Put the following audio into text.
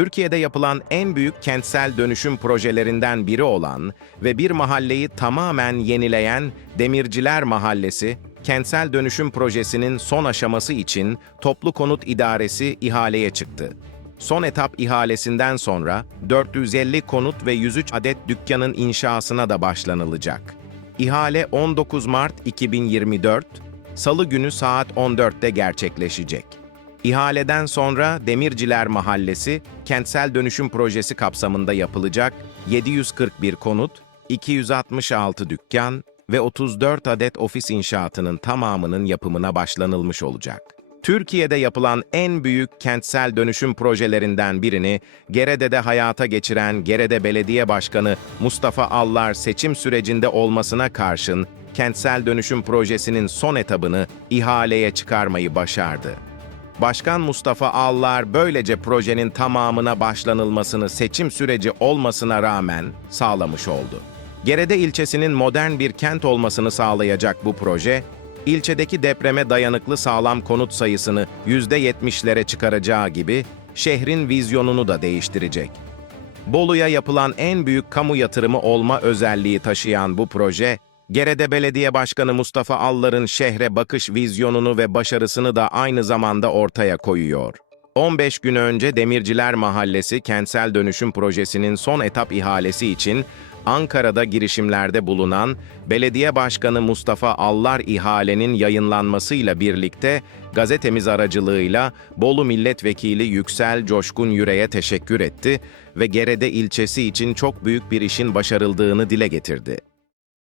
Türkiye'de yapılan en büyük kentsel dönüşüm projelerinden biri olan ve bir mahalleyi tamamen yenileyen Demirciler Mahallesi, kentsel dönüşüm projesinin son aşaması için Toplu Konut İdaresi ihaleye çıktı. Son etap ihalesinden sonra 450 konut ve 103 adet dükkanın inşasına da başlanılacak. İhale 19 Mart 2024, Salı günü saat 14'te gerçekleşecek. İhaleden sonra Demirciler Mahallesi, kentsel dönüşüm projesi kapsamında yapılacak 741 konut, 266 dükkan ve 34 adet ofis inşaatının tamamının yapımına başlanılmış olacak. Türkiye'de yapılan en büyük kentsel dönüşüm projelerinden birini Gerede'de hayata geçiren Gerede Belediye Başkanı Mustafa Allar seçim sürecinde olmasına karşın kentsel dönüşüm projesinin son etabını ihaleye çıkarmayı başardı. Başkan Mustafa Allar böylece projenin tamamına başlanılmasını seçim süreci olmasına rağmen sağlamış oldu. Gerede ilçesinin modern bir kent olmasını sağlayacak bu proje, ilçedeki depreme dayanıklı sağlam konut sayısını %70'lere çıkaracağı gibi şehrin vizyonunu da değiştirecek. Bolu'ya yapılan en büyük kamu yatırımı olma özelliği taşıyan bu proje, Gerede Belediye Başkanı Mustafa Allar'ın şehre bakış vizyonunu ve başarısını da aynı zamanda ortaya koyuyor. 15 gün önce Demirciler Mahallesi kentsel dönüşüm projesinin son etap ihalesi için Ankara'da girişimlerde bulunan Belediye Başkanı Mustafa Allar ihalenin yayınlanmasıyla birlikte gazetemiz aracılığıyla Bolu Milletvekili Yüksel Coşkun Yüre'ye teşekkür etti ve Gerede ilçesi için çok büyük bir işin başarıldığını dile getirdi.